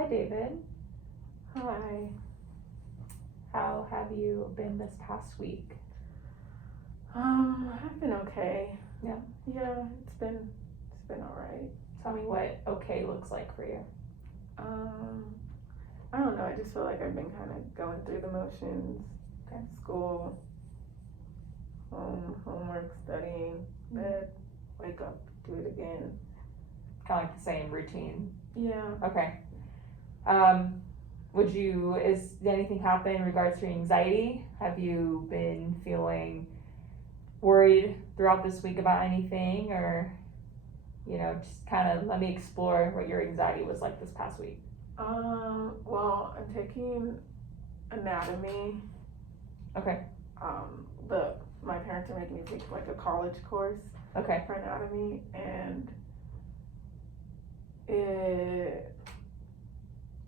Hi, David. Hi. How have you been this past week? I've been okay. Yeah. Yeah, it's been alright. Tell me what okay looks like for you. Um, I don't know, I just feel like I've been kind of going through the motions. Okay. School, homework, studying, bed, wake up, do it again. Kind of like the same routine. Yeah. Okay. Did anything happen in regards to your anxiety? Have you been feeling worried throughout this week about anything, or, just kind of let me explore what your anxiety was like this past week? Well, I'm taking anatomy. Okay. My parents are making me take like a college course Okay. for anatomy, and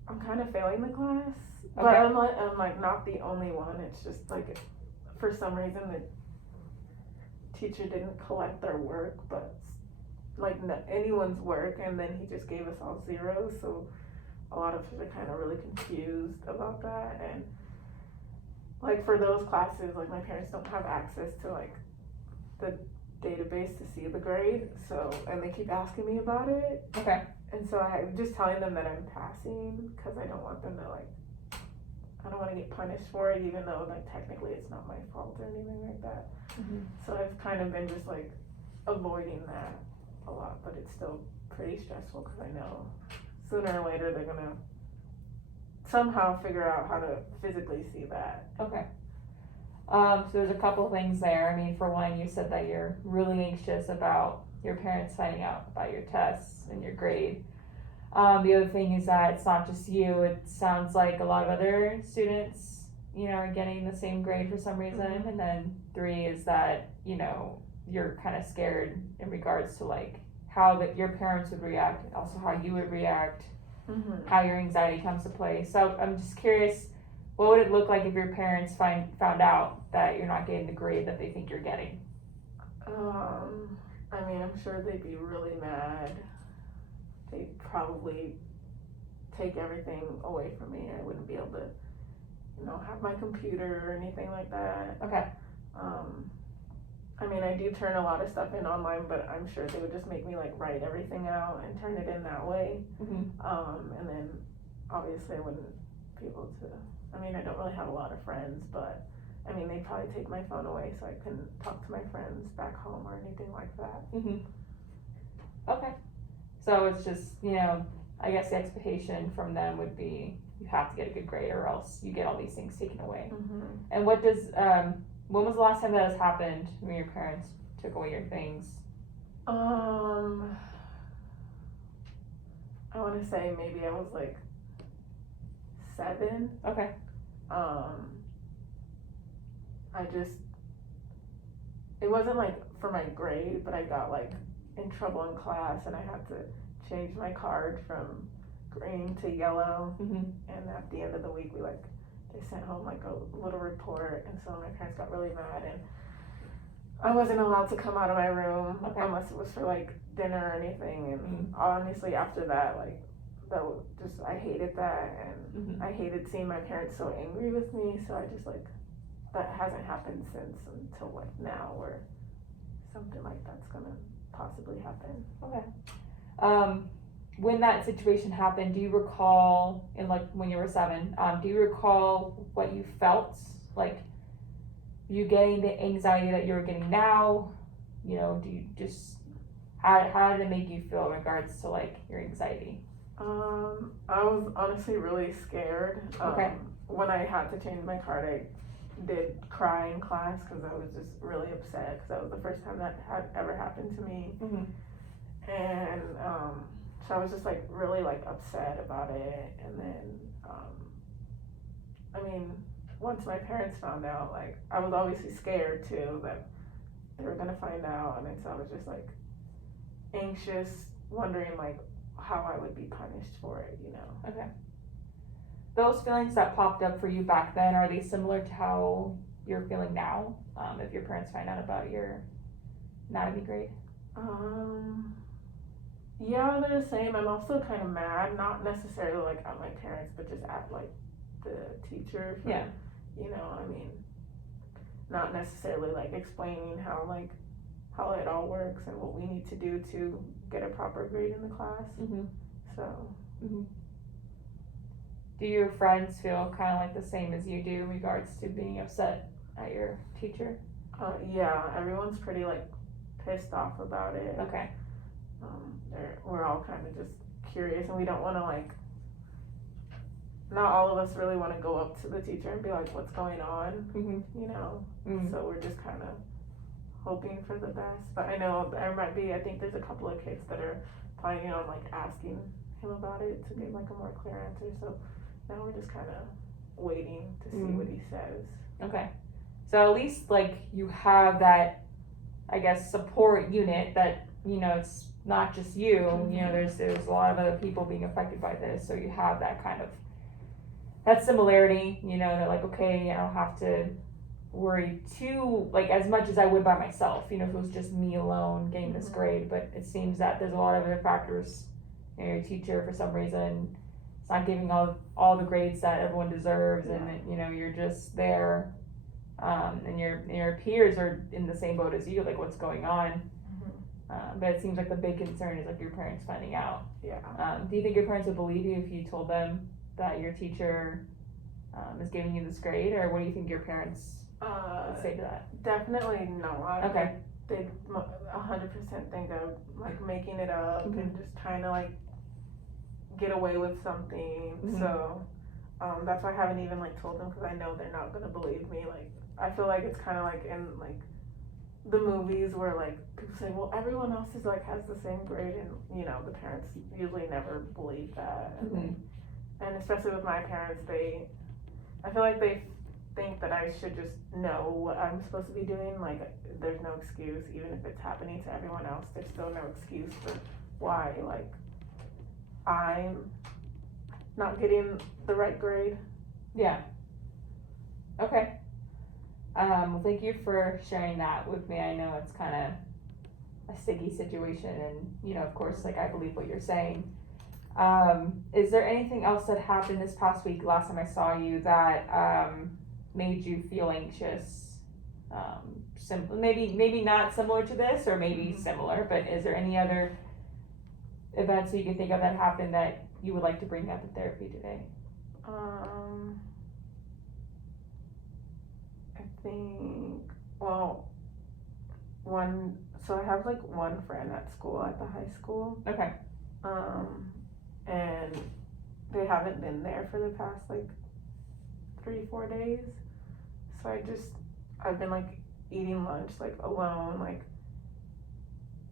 I'm kind of failing the class, but Okay. I'm like not the only one. It's just like for some reason the teacher didn't collect their work, but like anyone's work, and then he just gave us all zeros. So a lot of us are kind of really confused about that, and like for those classes, like my parents don't have access to like the database to see the grade, so and they keep asking me about it. Okay. And so I'm just telling them that I'm passing because I don't want them to I don't want to get punished for it, even though like technically it's not my fault or anything like that. Mm-hmm. So I've kind of been just like avoiding that a lot, but it's still pretty stressful because I know sooner or later they're gonna somehow figure out how to physically see that. Okay. So there's a couple things there. I mean, for one, you said that you're really anxious about your parents finding out about your tests and your grade. The other thing is that it's not just you. It sounds like a lot of other students, are getting the same grade for some reason. Mm-hmm. And then 3 is that, you're kind of scared in regards to like how your parents would react, and also how you would react, Mm-hmm. how your anxiety comes to play. So I'm just curious, what would it look like if your parents found out that you're not getting the grade that they think you're getting? I mean, I'm sure they'd be really mad. They'd probably take everything away from me. I wouldn't be able to, have my computer or anything like that. Okay. I mean, I do turn a lot of stuff in online, but I'm sure they would just make me like write everything out and turn it in that way. Mm-hmm. And then obviously I wouldn't be able to. I mean, I don't really have a lot of friends, but I mean, they'd probably take my phone away so I couldn't talk to my friends back home or anything like that. Mm-hmm. Okay. So it's just, I guess the expectation from them would be you have to get a good grade or else you get all these things taken away. Mm-hmm. And when was the last time that has happened when your parents took away your things? I want to say maybe I was like 7. Okay. It wasn't like for my grade, but I got like in trouble in class and I had to change my card from green to yellow. Mm-hmm. And at the end of the week, they sent home like a little report, and so my parents got really mad, and I wasn't allowed to come out of my room unless it was for like dinner or anything. And honestly, after that, like I hated that, and I hated seeing my parents so angry with me. So I just like that hasn't happened since until like now, where something like that's gonna possibly happen. Okay. When that situation happened, do you recall, in like when you were 7, do you recall what you felt? Like, you getting the anxiety that you're getting now? Do you just, how did it make you feel in regards to like your anxiety? I was honestly really scared. Okay. When I had to change my card, I did cry in class because I was just really upset because that was the first time that had ever happened to me. Mm-hmm. And so I was just like really like upset about it. And then I mean, once my parents found out, like I was obviously scared too that they were gonna find out, and so I was just like anxious, wondering like how I would be punished for it, Okay. Those feelings that popped up for you back then, are they similar to how you're feeling now? If your parents find out about your anatomy grade? Yeah, they're the same. I'm also kind of mad, not necessarily like at my parents, but just at like the teacher. For, Yeah. You know, I mean, not necessarily like explaining how it all works and what we need to do to get a proper grade in the class. Mm-hmm. So. Mm-hmm. Do your friends feel kind of like the same as you do in regards to being upset at your teacher? Yeah, everyone's pretty like pissed off about it. Okay. We're all kind of just curious, and we don't want to like. Not all of us really want to go up to the teacher and be like, "What's going on?" Mm-hmm. You know. Mm-hmm. So we're just kind of hoping for the best. But I know there might be. I think there's a couple of kids that are planning on like asking him about it to get like a more clear answer. So now we're just kind of waiting to see what he says. Okay. So at least like you have that, I guess, support unit that, you know, it's not just you, Mm-hmm. you know, there's a lot of other people being affected by this. So you have that kind of, that similarity, you know, that like, okay, I don't have to worry too, like as much as I would by myself, you know, if it was just me alone getting this Mm-hmm. grade. But it seems that there's a lot of other factors. You know, your teacher, for some reason, it's not giving all the grades that everyone deserves, Yeah. and you know, you're just there, and your peers are in the same boat as you, like what's going on. Mm-hmm. But it seems like the big concern is like your parents finding out. Yeah. Do you think your parents would believe you if you told them that your teacher is giving you this grade, or what do you think your parents would say to that? Definitely not. Okay. They 100% think of like making it up Mm-hmm. and just trying to like get away with something. Mm-hmm. So that's why I haven't even like told them, because I know they're not gonna believe me. Like I feel like it's kind of like in like the movies where like people say, well, everyone else is like has the same grade, and you know the parents usually never believe that. Mm-hmm. And especially with my parents, I feel like they think that I should just know what I'm supposed to be doing. Like there's no excuse, even if it's happening to everyone else, there's still no excuse for why like I'm not getting the right grade. Yeah. Okay. Well, thank you for sharing that with me. I know it's kind of a sticky situation, and you know, of course, like I believe what you're saying. Is there anything else that happened this past week, last time I saw you, that made you feel anxious? Maybe not similar to this, or maybe similar, but is there any other events that you can think of that happened that you would like to bring up in therapy today? I think, well, so I have like one friend at school, at the high school. Okay. And they haven't been there for the past like 3-4 days. So I've been like eating lunch like alone, like,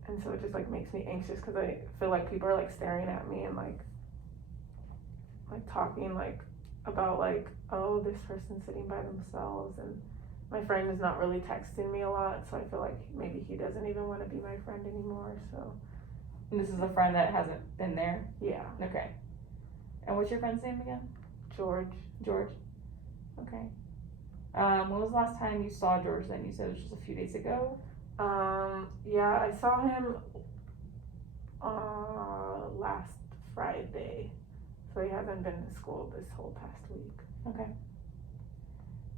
and so it just like makes me anxious, because I feel like people are like staring at me and like talking like about like, oh, this person's sitting by themselves, and my friend is not really texting me a lot, so I feel like maybe he doesn't even want to be my friend anymore. So. And this is a friend that hasn't been there? Yeah. Okay. And what's your friend's name again? George. Okay. When was the last time you saw George then? You said it was just a few days ago? Yeah, I saw him last Friday. So he hasn't been to school this whole past week. Okay.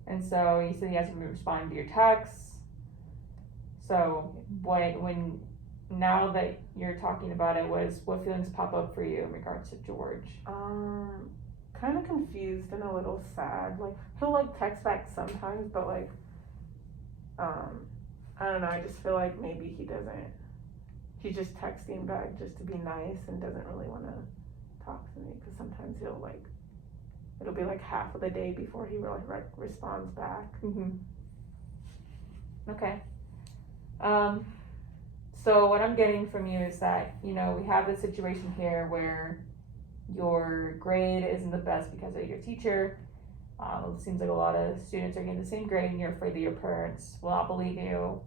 And so you said he hasn't been responding to your texts. So now that you're talking about it, what feelings pop up for you in regards to George? Kind of confused and a little sad. Like he'll like text back sometimes, but like I don't know, I just feel like maybe he's just texting back just to be nice and doesn't really want to talk to me, because sometimes it'll be like half of the day before he really responds back. Mm-hmm. Okay. So what I'm getting from you is that, you know, we have this situation here where your grade isn't the best because of your teacher. It seems like a lot of students are getting the same grade, and you're afraid that your parents will not believe you,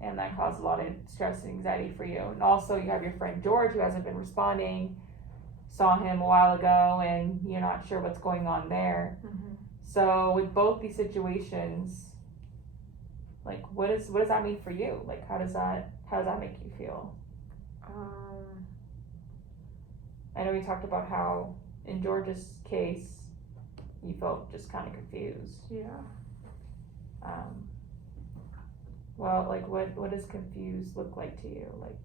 and that caused a lot of stress and anxiety for you. And also you have your friend George, who hasn't been responding. Saw him a while ago, and you're not sure what's going on there. Mm-hmm. So with both these situations, like what does that mean for you? Like how does that make you feel? I know we talked about how in George's case, you felt just kind of confused. Yeah. Well, like, what does confused look like to you? Like,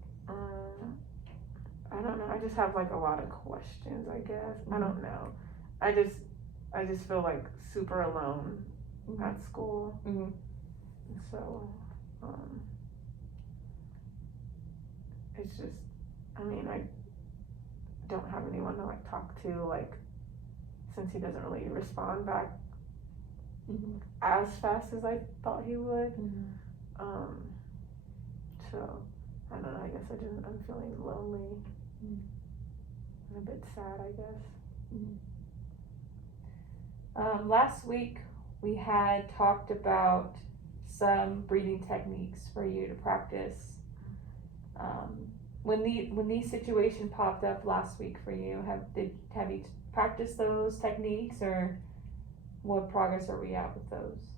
I don't know. I just have like a lot of questions, I guess. Mm-hmm. I don't know. I just feel like super alone mm-hmm. at school. Mm-hmm. So, it's just, I mean, I don't have anyone to like talk to, like, since he doesn't really respond back Mm-hmm. as fast as I thought he would. Mm-hmm. So I don't know, I guess I'm feeling lonely and a bit sad, I guess. Mm-hmm. Last week we had talked about some breathing techniques for you to practice. When these situations popped up last week for you, have you practiced those techniques, or what progress are we at with those?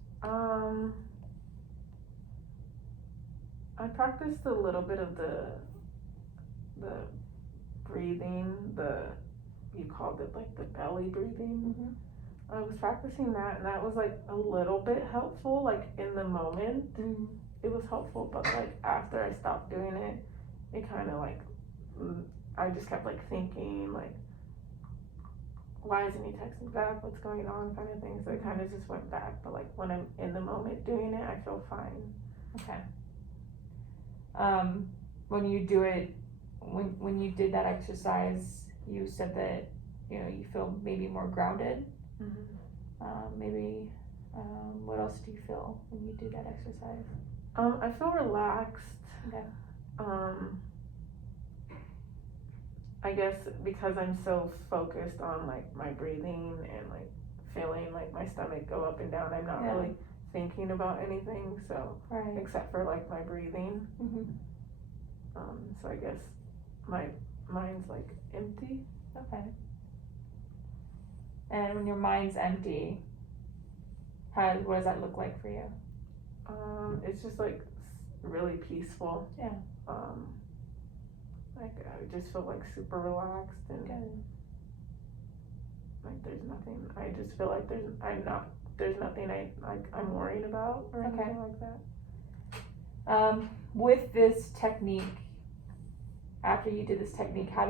I practiced a little bit of the breathing, you called it like the belly breathing. Mm-hmm. I was practicing that, and that was like a little bit helpful, like in the moment. Mm-hmm. It was helpful, but like after I stopped doing it, it kind of like, I just kept like thinking like, why isn't he texting back? What's going on? Kind of thing. So it kind of just went back. But like when I'm in the moment doing it, I feel fine. Okay. When you do it, when you did that exercise, you said that you feel maybe more grounded. Mm-hmm. What else do you feel when you do that exercise? I feel relaxed. Okay. I guess because I'm so focused on like my breathing and like feeling like my stomach go up and down, I'm not really thinking about anything. So except for like my breathing. Mm-hmm. So I guess my mind's like empty. Okay. And when your mind's empty, what does that look like for you? It's just like really peaceful. Yeah. Like I just feel like super relaxed and like there's nothing. I just feel like there's nothing I'm worried about or anything like that. With this technique, after you did this technique, how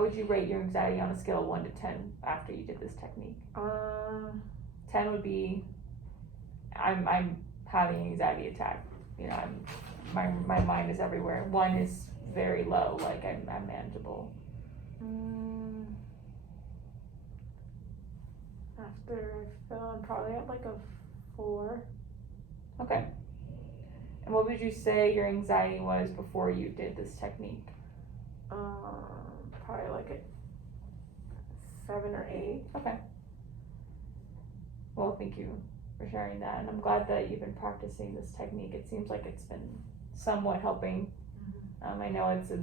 would you rate your anxiety on a scale of 1 to 10 after you did this technique? 10 would be I'm having an anxiety attack. My mind is everywhere. 1 is very low, like I'm manageable. After I feel, I'm probably at like a 4. Okay. And what would you say your anxiety was before you did this technique? Probably like a 7 or 8. Okay. Well, thank you for sharing that, and I'm glad that you've been practicing this technique. It seems like it's been somewhat helping. I know it's a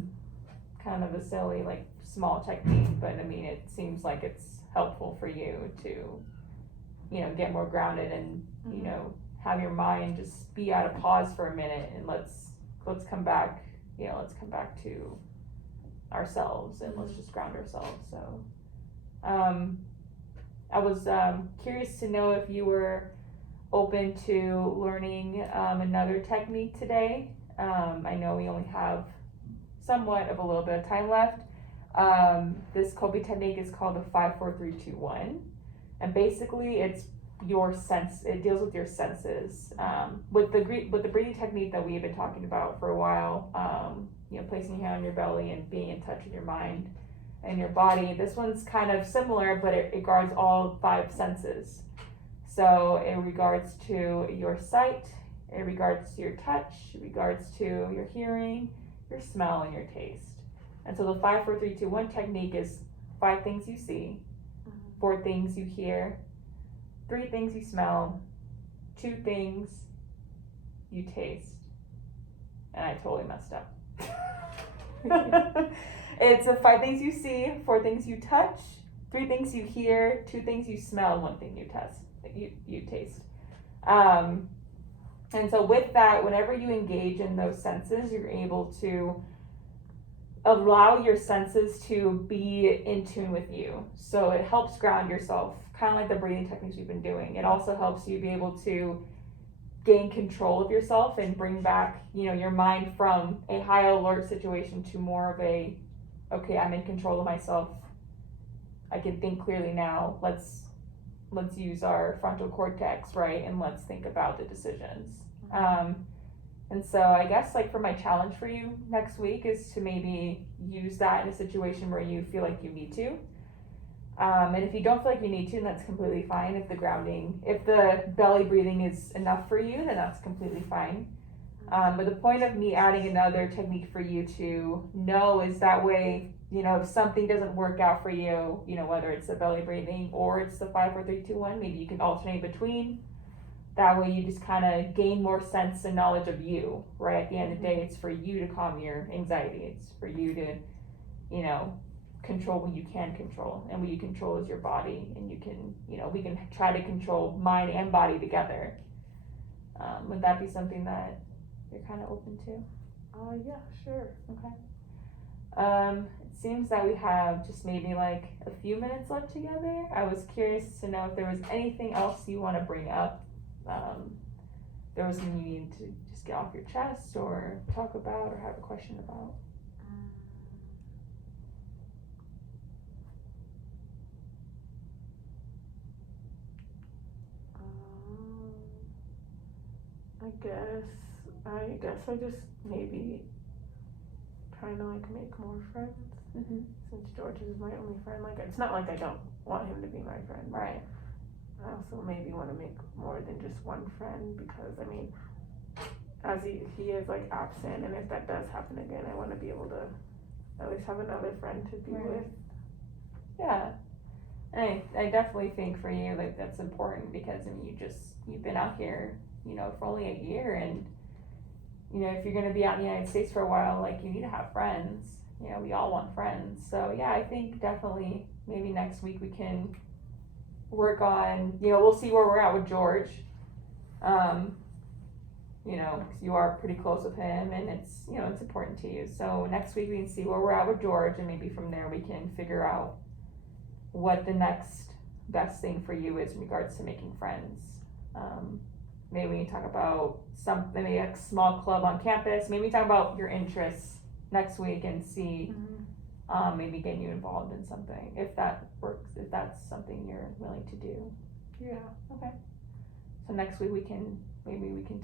kind of a silly, like, small technique, but I mean, it seems like it's helpful for you to, get more grounded and, have your mind just be at a pause for a minute, and let's come back, let's come back to ourselves, and let's just ground ourselves. So, I was curious to know if you were open to learning another technique today. I know we only have somewhat of a little bit of time left. This Kobe technique is called the 5-4-3-2-1, and basically it deals with your senses. With the breathing technique that we've been talking about for a while, placing your hand on your belly and being in touch with your mind and your body. This one's kind of similar, but it regards all 5 senses. So it regards to your sight, it regards to your touch, it regards to your hearing, your smell, and your taste. And so the 5-4-3-2-1 technique is 5 things you see, 4 things you hear, 3 things you smell, 2 things you taste. And I totally messed up. It's 5 things you see, 4 things you touch, 3 things you hear, 2 things you smell, 1 thing you taste. And so with that, whenever you engage in those senses, you're able to allow your senses to be in tune with you. So it helps ground yourself, kind of like the breathing techniques we've been doing. It also helps you be able to gain control of yourself and bring back, your mind from a high alert situation to more of a, okay, I'm in control of myself. I can think clearly now. Let's use our frontal cortex, right? And let's think about the decisions. And so I guess like for my challenge for you next week is to maybe use that in a situation where you feel like you need to. And if you don't feel like you need to, then that's completely fine. If the belly breathing is enough for you, then that's completely fine. But the point of me adding another technique for you to know is that way, if something doesn't work out for you, whether it's the belly breathing or it's the 5, 4, 3, 2, 1, maybe you can alternate between. That way you just kind of gain more sense and knowledge of you, right? At the end of the day, it's for you to calm your anxiety. It's for you to, control what you can control. And what you control is your body. And you can, we can try to control mind and body together. Would that be something that you're kind of open to? Yeah, sure. Okay. It seems that we have just maybe like a few minutes left together. I was curious to know if there was anything else you want to bring up. There was something you needed to just get off your chest or talk about or have a question about. I guess I just maybe trying to like make more friends. Since George is my only friend, like it's not like I don't want him to be my friend. Right. I also maybe want to make more than just one friend because I mean, as he is like absent, and if that does happen again, I want to be able to at least have another friend to be with. Yeah, and I definitely think for you like that's important because I mean you've been out here for only a year, and if you're gonna be out in the United States for a while, like you need to have friends. We all want friends, so yeah, I think definitely maybe next week we can work on, we'll see where we're at with George, because you are pretty close with him and it's, it's important to you. So next week we can see where we're at with George, and maybe from there we can figure out what the next best thing for you is in regards to making friends. Maybe we can talk about maybe a small club on campus. Maybe talk about your interests next week and see maybe getting you involved in something if that works, if that's something you're willing to do. Yeah. Okay. So next week we can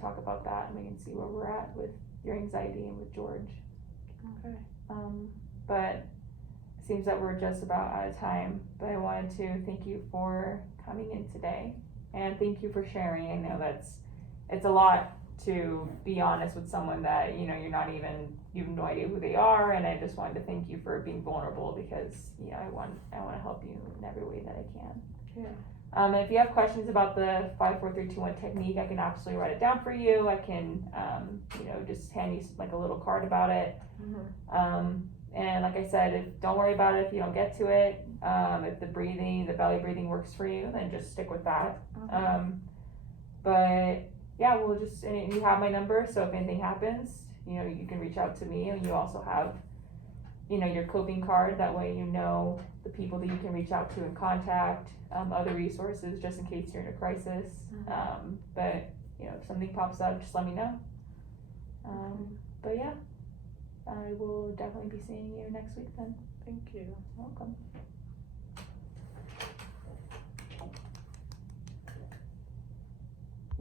talk about that and we can see where we're at with your anxiety and with George. Okay. But it seems that we're just about out of time. But I wanted to thank you for coming in today and thank you for sharing. I know it's a lot to be honest with someone that you have no idea who they are, and I just wanted to thank you for being vulnerable because I want to help you in every way that I can. Yeah. And if you have questions about the 5, 4, 3, 2, 1 technique, I can absolutely write it down for you. I can just hand you like a little card about it. And like I said, don't worry about it if you don't get to it. If the belly breathing works for you, then just stick with that. But yeah, and you have my number, so if anything happens, you can reach out to me, and you also have, your coping card. That way, the people that you can reach out to and contact, other resources, just in case you're in a crisis. But, if something pops up, just let me know. But yeah, I will definitely be seeing you next week then. Thank you. You're welcome.